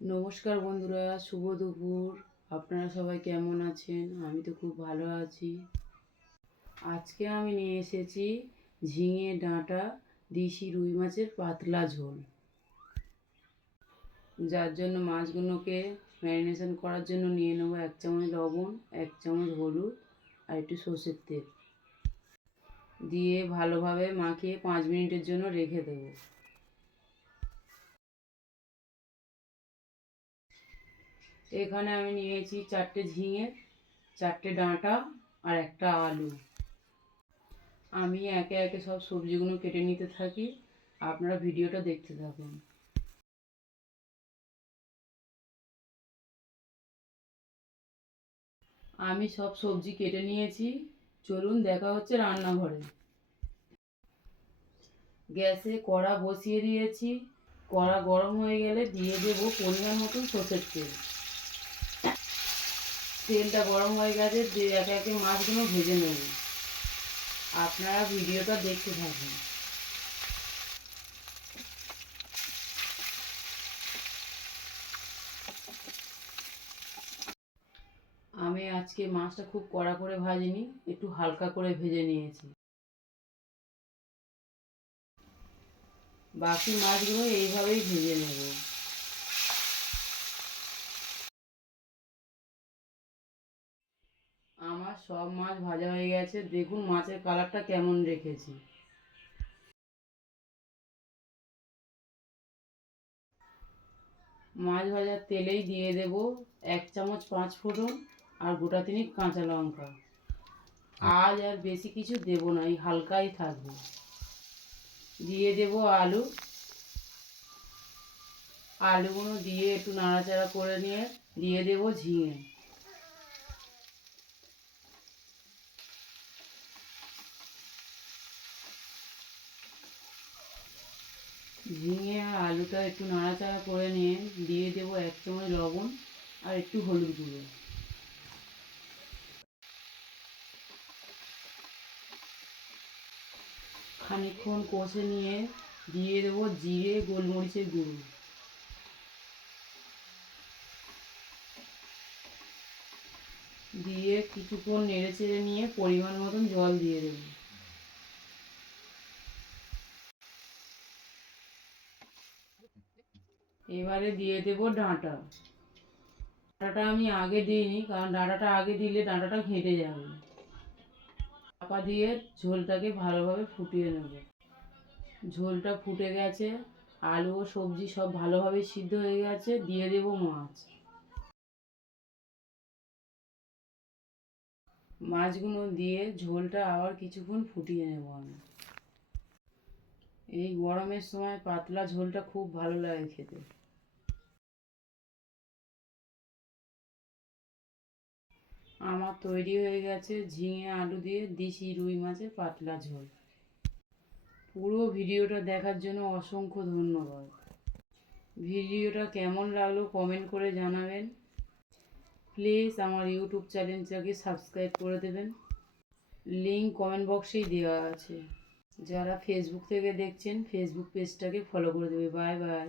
নমস্কার বন্ধুরা, শুভ দুপুর। আপনারা সবাই কেমন আছেন? আমি তো খুব ভালো আছি। আজকে আমি নিয়ে এসেছি ঝিঙে ডাঁটা দেশি রুই মাছের পাতলা ঝোল, যার জন্য মাছগুলোকে ম্যারিনেশন করার জন্য নিয়ে নেবো 1 চামচ লবণ, 1 চামচ হলুদ আর একটু সর্ষের তেল দিয়ে ভালোভাবে মাখিয়ে 5 মিনিটের জন্য রেখে দেবো। এখানে আমি নিয়েছি 4টে ঝিঙে, 4টে ডাঁটা আর একটা আলু। আমি একে একে সব সবজিগুলো কেটে নিতে থাকি, আপনারা ভিডিওটা দেখতে থাকুন। আমি সব সবজি কেটে নিয়েছি, চলুন দেখা হচ্ছে রান্নাঘরে। গ্যাসে কড়া বসিয়ে দিয়েছি, কড়া গরম হয়ে গেলে দিয়ে দেবো পরিমাণ মতন সর্ষের তেল। তেলটা গরম হয়ে গেছে, দিয়ে একে একে মাছগুলো ভেজে নেব। আপনারা ভিডিওটা দেখতে থাকুন। আমি আজকে মাছটা খুব কড়া করে ভাজিনি, একটু হালকা করে ভেজে নিয়েছি। বাকি মাছগুলো এইভাবেই ভেজে নেব। আমার সব মাছ ভাজা হয়ে গেছে, দেখুন মাছের কালারটা কেমন রেখেছি। মাছ ভাজার তেলেই দিয়ে দেব 1 চামচ 5 ফোড়ন আর গোটা 3 কাঁচা লঙ্কা। আজ আর বেশি কিছু দেব না, এই হালকাই থাকবে। দিয়ে দেব আলু। আলুগুলো দিয়ে একটু নাড়াচাড়া করে নিয়ে দিয়ে দেব ঝিঙে। ঝিঙে আর আলুটা একটু নাড়াচাড়া করে নিয়ে দিয়ে দেব 1 চামচ লবণ আর একটু হলুদ গুঁড়ো। খানিকক্ষণ কষে নিয়ে দিয়ে দেবো জিরে গোলমরিচের গুঁড়ো। দিয়ে কিছুক্ষণ নেড়ে চেড়ে নিয়ে পরিমাণ মতন জল দিয়ে দেবো। এবারে দিয়ে দেবো ডাঁটা। ডাঁটাটা আমি আগে দিইনি, কারণ ডাঁটাটা আগে দিলে ডাঁটাটা ঘেঁটে যাবে। চাপা দিয়ে ঝোলটাকে ভালোভাবে ফুটিয়ে নেব। ঝোলটা ফুটে গেছে, আলু ও সবজি সব ভালোভাবে সিদ্ধ হয়ে গেছে, দিয়ে দেবো মাছ। মাছগুলো দিয়ে ঝোলটা আবার কিছুক্ষণ ফুটিয়ে নেব আমি। এই গরমের সময় পাতলা ঝোলটা খুব ভালো লাগে খেতে। আমার তৈরি হয়ে গেছে ঝিঙে আলু দিয়ে দেশি রুই মাছের পাতলা ঝোল। পুরো ভিডিওটা দেখার জন্য অসংখ্য ধন্যবাদ। ভিডিওটা কেমন লাগলো কমেন্ট করে জানাবেন। প্লিজ আমার ইউটিউব চ্যানেলটাকে সাবস্ক্রাইব করে দেবেন। লিঙ্ক কমেন্ট বক্সেই দেওয়া আছে। যারা ফেসবুক থেকে দেখছেন ফেসবুক পেজটাকে ফলো করে দেবে। Bye bye.